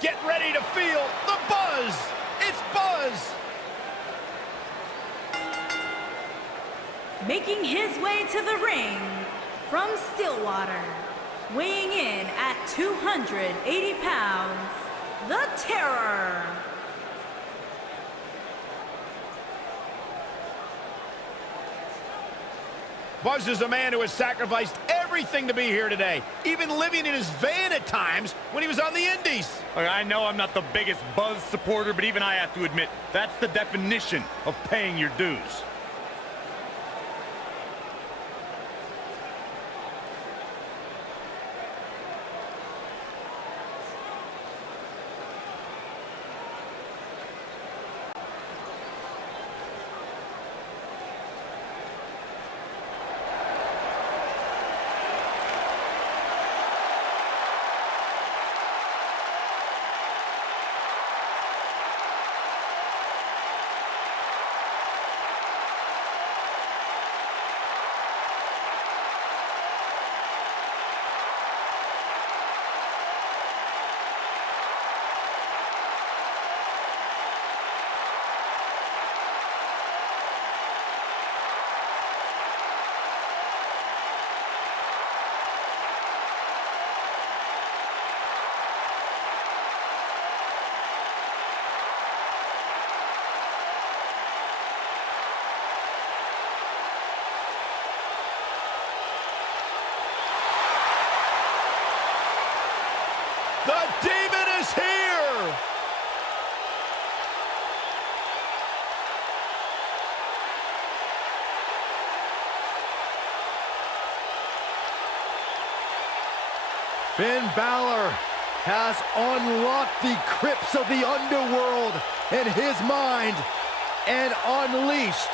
Get ready to feel the buzz. It's Buzz. Making his way to the ring from Stillwater, weighing in at 280 pounds, the Terror. Buzz is a man who has sacrificed everything to be here today, even living in his van at times when he was on the Indies. I know I'm not the biggest Buzz supporter, but even I have to admit, that's the definition of paying your dues. The Demon is here! Finn Balor has unlocked the crypts of the underworld in his mind and unleashed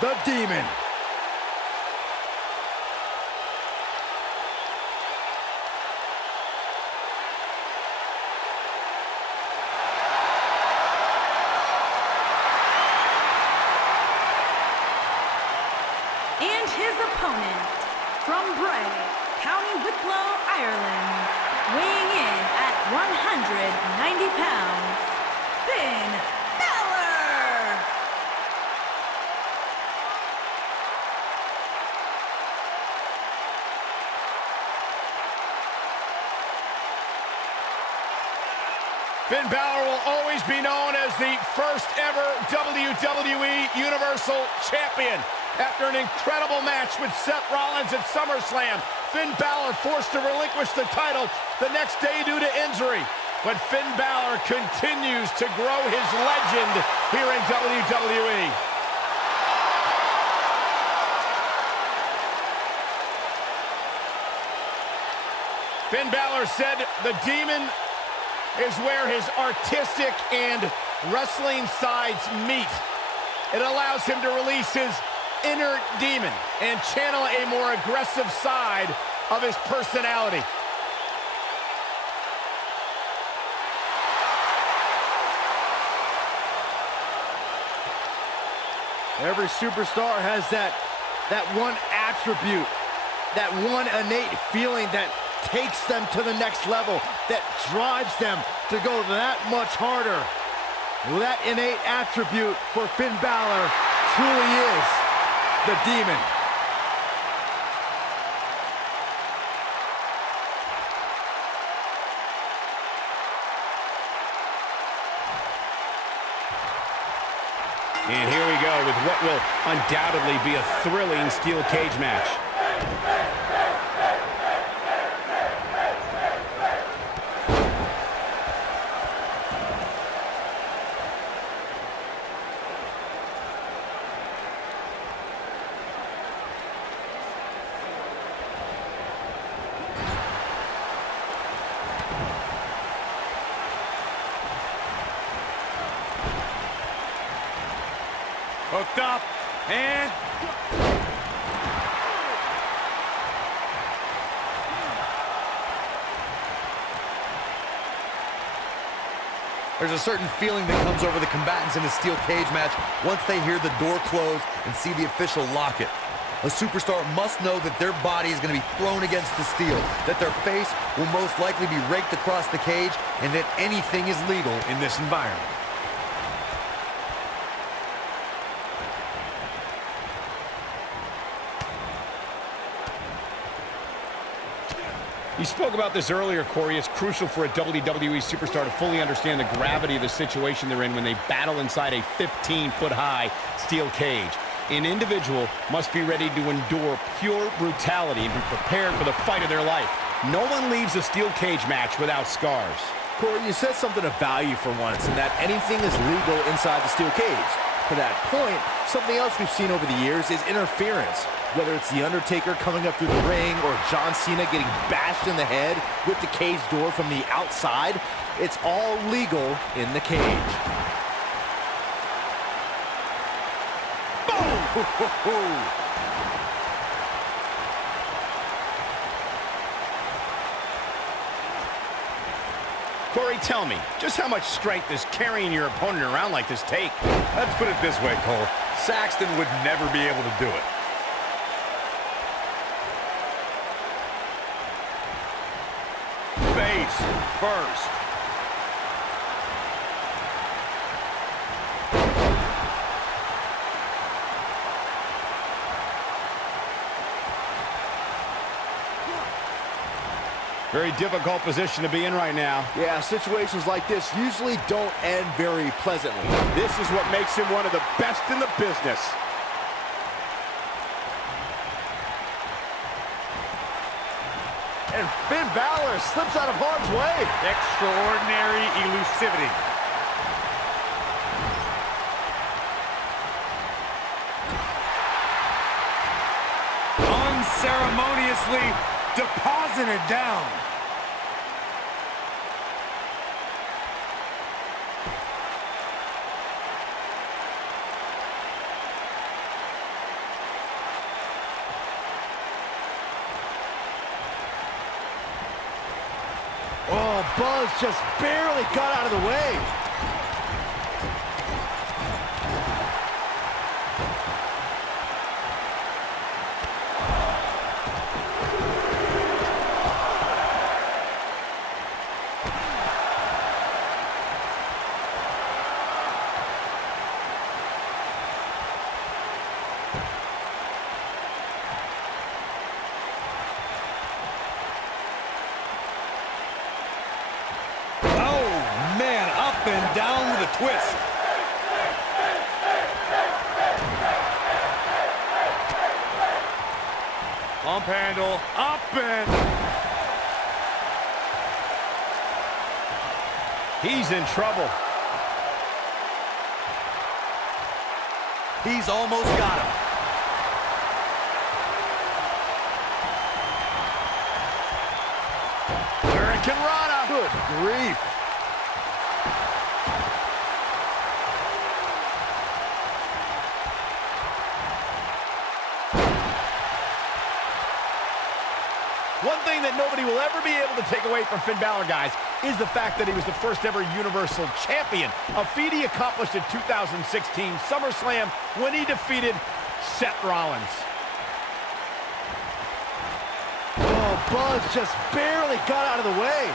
the Demon. And his opponent, from Bray, County Wicklow, Ireland, weighing in at 190 pounds, Finn Balor! Finn Balor will always be known as the first ever WWE Universal Champion. After an incredible match with Seth Rollins at SummerSlam, Finn Balor forced to relinquish the title the next day due to injury. But Finn Balor continues to grow his legend here in WWE. Finn Balor said the Demon is where his artistic and wrestling sides meet. It allows him to release his inner demon and channel a more aggressive side of his personality. Every superstar has that one attribute, that one innate feeling that takes them to the next level, that drives them to go that much harder. That innate attribute for Finn Balor truly is the Demon. And here we go with what will undoubtedly be a thrilling steel cage match. Hooked up, and... There's a certain feeling that comes over the combatants in a steel cage match once they hear the door close and see the official lock it. A superstar must know that their body is going to be thrown against the steel, that their face will most likely be raked across the cage, and that anything is legal in this environment. You spoke about this earlier, Corey. It's crucial for a WWE superstar to fully understand the gravity of the situation they're in when they battle inside a 15-foot-high steel cage. An individual must be ready to endure pure brutality and be prepared for the fight of their life. No one leaves a steel cage match without scars. Corey, you said something of value for once, in that anything is legal inside the steel cage. To that point, something else we've seen over the years is interference. Whether it's The Undertaker coming up through the ring or John Cena getting bashed in the head with the cage door from the outside, it's all legal in the cage. Boom! Corey, tell me, just how much strength does carrying your opponent around like this take? Let's put it this way, Cole. Saxton would never be able to do it. Face first. Very difficult position to be in right now. Yeah, situations like this usually don't end very pleasantly. This is what makes him one of the best in the business. And Finn Balor slips out of harm's way. Extraordinary elusivity. Unceremoniously deposited down. Oh, Buzz just barely got out of the way. Up and down with a twist. Pump handle, up and... He's in trouble. He's almost got him. Hurricane Rana. Good grief. One thing that nobody will ever be able to take away from Finn Balor, guys, is the fact that he was the first ever Universal Champion, a feat he accomplished in 2016 SummerSlam when he defeated Seth Rollins. Oh, Buzz just barely got out of the way.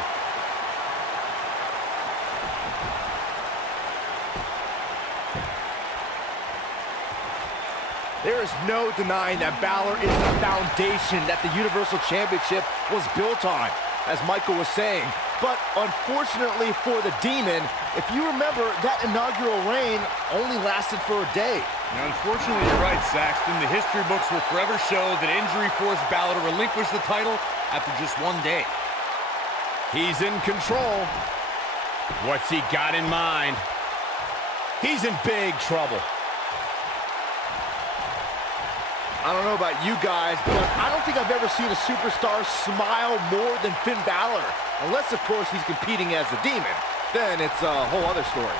There is no denying that Balor is the foundation that the Universal Championship was built on, as Michael was saying. But unfortunately for the Demon, if you remember, that inaugural reign only lasted for a day. Now, unfortunately, you're right, Saxton. The history books will forever show that injury forced Balor to relinquish the title after just one day. He's in control. What's he got in mind? He's in big trouble. I don't know about you guys, but I don't think I've ever seen a superstar smile more than Finn Balor. Unless, of course, he's competing as the Demon. Then it's a whole other story.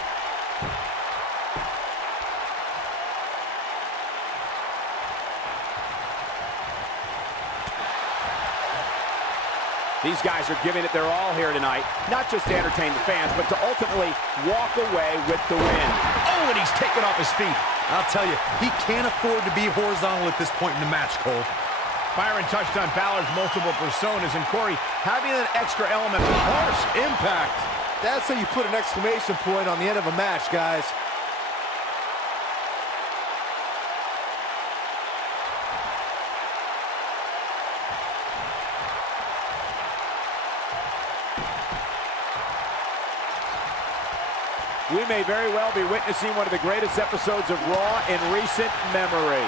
These guys are giving it their all here tonight, not just to entertain the fans, but to ultimately walk away with the win. Oh, and he's taken off his feet. I'll tell you, he can't afford to be horizontal at this point in the match, Cole. Byron touched on Balor's multiple personas, and Corey, having an extra element of Harsh impact. That's how you put an exclamation point on the end of a match, guys. We may very well be witnessing one of the greatest episodes of Raw in recent memory.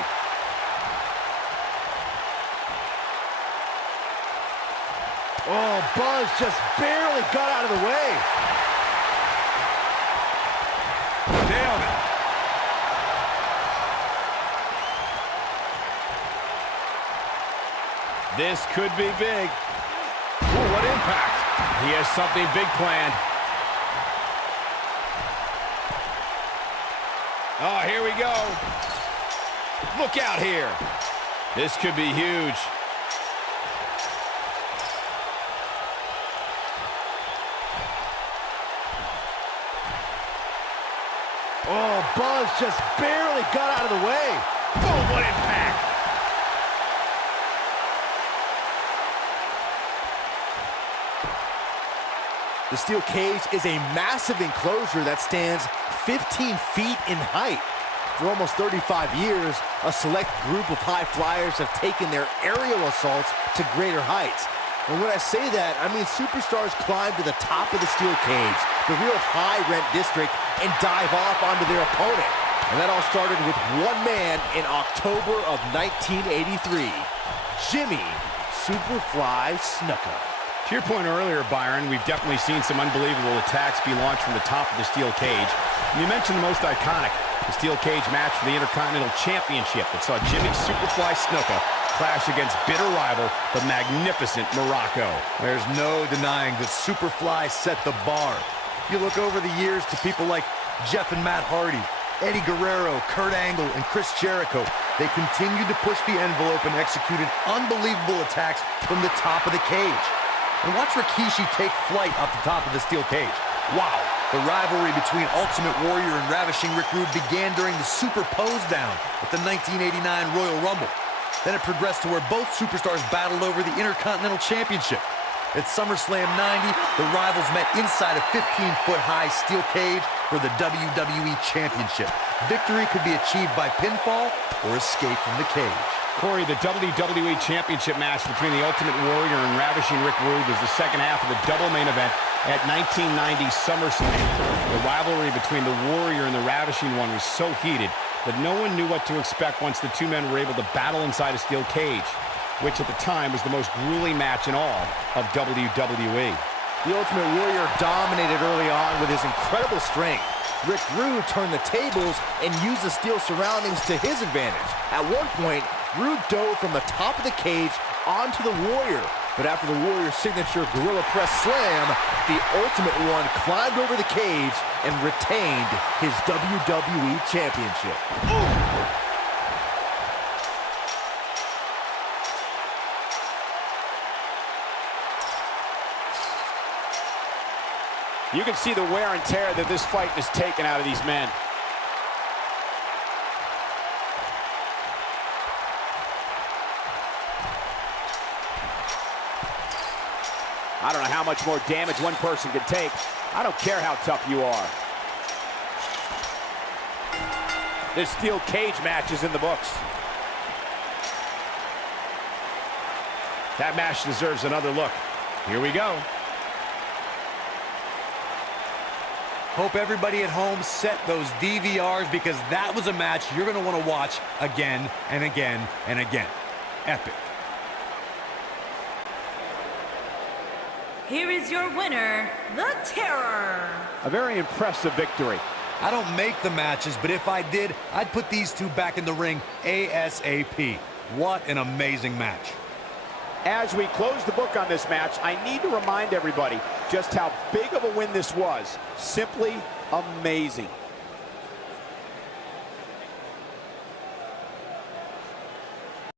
Oh, Buzz just barely got out of the way. Nailed it. This could be big. Oh, what impact. He has something big planned. Oh, here we go. Look out here. This could be huge. Oh, Buzz just barely got out of the way. Oh, what impact. The steel cage is a massive enclosure that stands 15 feet in height. For almost 35 years, a select group of high flyers have taken their aerial assaults to greater heights. And when I say that, I mean superstars climb to the top of the steel cage, the real high-rent district, and dive off onto their opponent. And that all started with one man in October of 1983, Jimmy Superfly Snuka. To your point earlier, Byron, we've definitely seen some unbelievable attacks be launched from the top of the steel cage. And you mentioned the most iconic, the steel cage match for the Intercontinental Championship that saw Jimmy Superfly Snuka clash against bitter rival, the magnificent Morocco. There's no denying that Superfly set the bar. You look over the years to people like Jeff and Matt Hardy, Eddie Guerrero, Kurt Angle, and Chris Jericho. They continued to push the envelope and executed unbelievable attacks from the top of the cage. And watch Rikishi take flight off the top of the steel cage. Wow. The rivalry between Ultimate Warrior and Ravishing Rick Rude began during the Super Pose Down at the 1989 Royal Rumble. Then it progressed to where both superstars battled over the Intercontinental Championship. At SummerSlam 90, the rivals met inside a 15-foot-high steel cage for the WWE Championship. Victory could be achieved by pinfall or escape from the cage. Corey, the WWE Championship match between the Ultimate Warrior and Ravishing Rick Rude was the second half of the double main event at 1990 SummerSlam. The rivalry between the Warrior and the Ravishing One was so heated that no one knew what to expect once the two men were able to battle inside a steel cage, which at the time was the most grueling match in all of WWE. The Ultimate Warrior dominated early on with his incredible strength. Rick Rude turned the tables and used the steel surroundings to his advantage. At one point, Rude dove from the top of the cage onto the Warrior. But after the Warrior's signature Gorilla Press Slam, the Ultimate One climbed over the cage and retained his WWE Championship. You can see the wear and tear that this fight has taken out of these men. I don't know how much more damage one person can take. I don't care how tough you are. This steel cage match is in the books. That match deserves another look. Here we go. Hope everybody at home set those DVRs because that was a match you're going to want to watch again and again and again. Epic. Here is your winner, The Terror. A very impressive victory. I don't make the matches, but if I did, I'd put these two back in the ring ASAP. What an amazing match. As we close the book on this match, I need to remind everybody just how big of a win this was. Simply amazing.